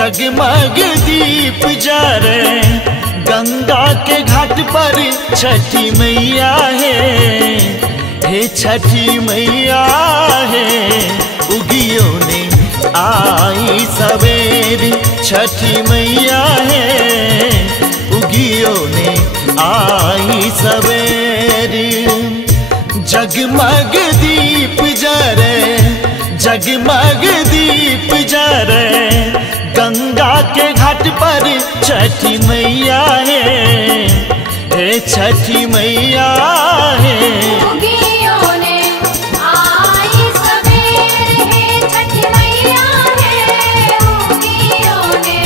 जगमग दीप जरे गंगा के घाट पर छठी मैया है। हे छठी मैया है, उगियो ने आई सवेरी। छठी मैया है, उगियो ने आई सवेरी। जगमग दीप जरे जगमग दीप जरे गंगा के घाट पर छठी मैया है। हे छठी मैया है, उगियो ने आई सवेरे। हे छठी मैया है, उगियो ने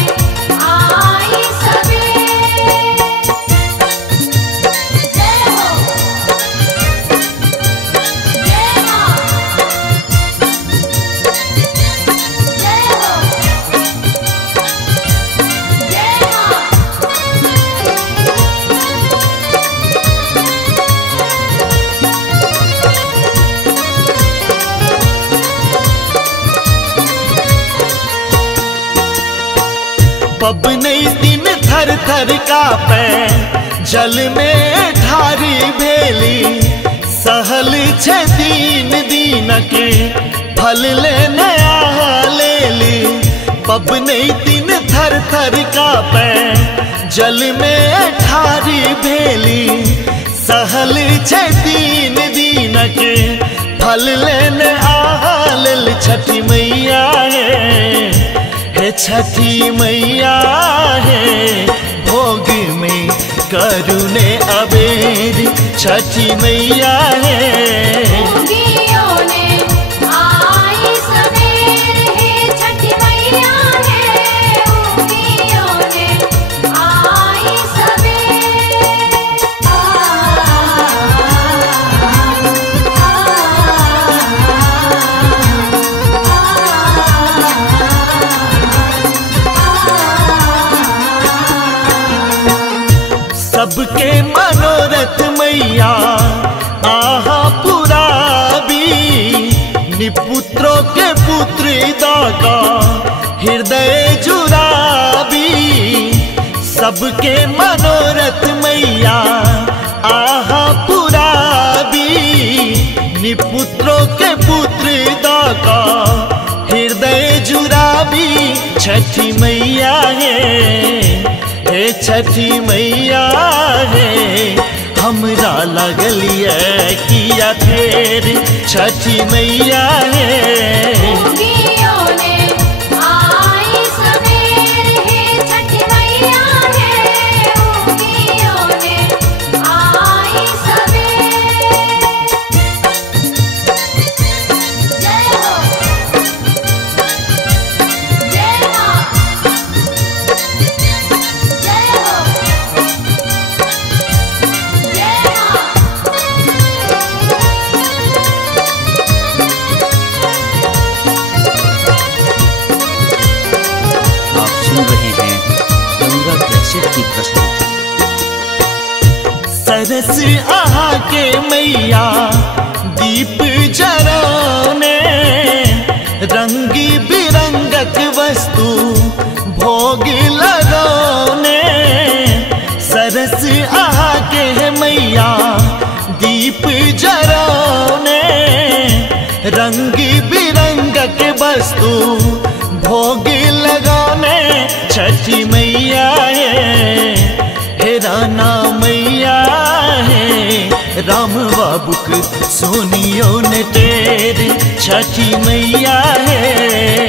आई सवेरे। जय हो, जय मां, जय हो, जय मां। पबनई दिन थर थर कापे जल में ठारी भेली। सहल छे दीन दीन के फल लेने लेली। पबनई दिन थर थर कापे जल में ठारी भेली। सहल छे दीन दीन के फल लेने लेल। छठी मैया है, हे छठी मैया है, भोग में करुणे अबेर। छठी मैया है, उगियो ने आई सवेरे। हे छठी मैया है, उगियो ने आई सवेरे। सबके मनोरथ मैया आहा पुराबी। निपुत्रों के पुत्र दाका हृदय जुराबी। सबके मनोरथ मैया आहा पुराबी। निपुत्रों के पुत्र दाका हृदय जुराबी। छठी मैया है, हे छठी मैया है, हमरा लगलिए किया फेर। छठी मैया है, उगियो ने आई सवेरे। हे छठी मैया है, उगियो ने आई सवेरे। जय हो, जय मां, जय हो, जय मां। आप सुन रहे हैं गंगा कैसेट की प्रस्तुति। सरस आहा के मैया दीप जराने। रंगी बिरंगक वस्तु भोग लगाने। सरस आहा के मैया दीप जराने। रंगी बिरंगक वस्तु भोग लगाने। छठी मैया है, हे राना मैया है, राम बाबूक सोनियो ने तेरे। छठी मैया है,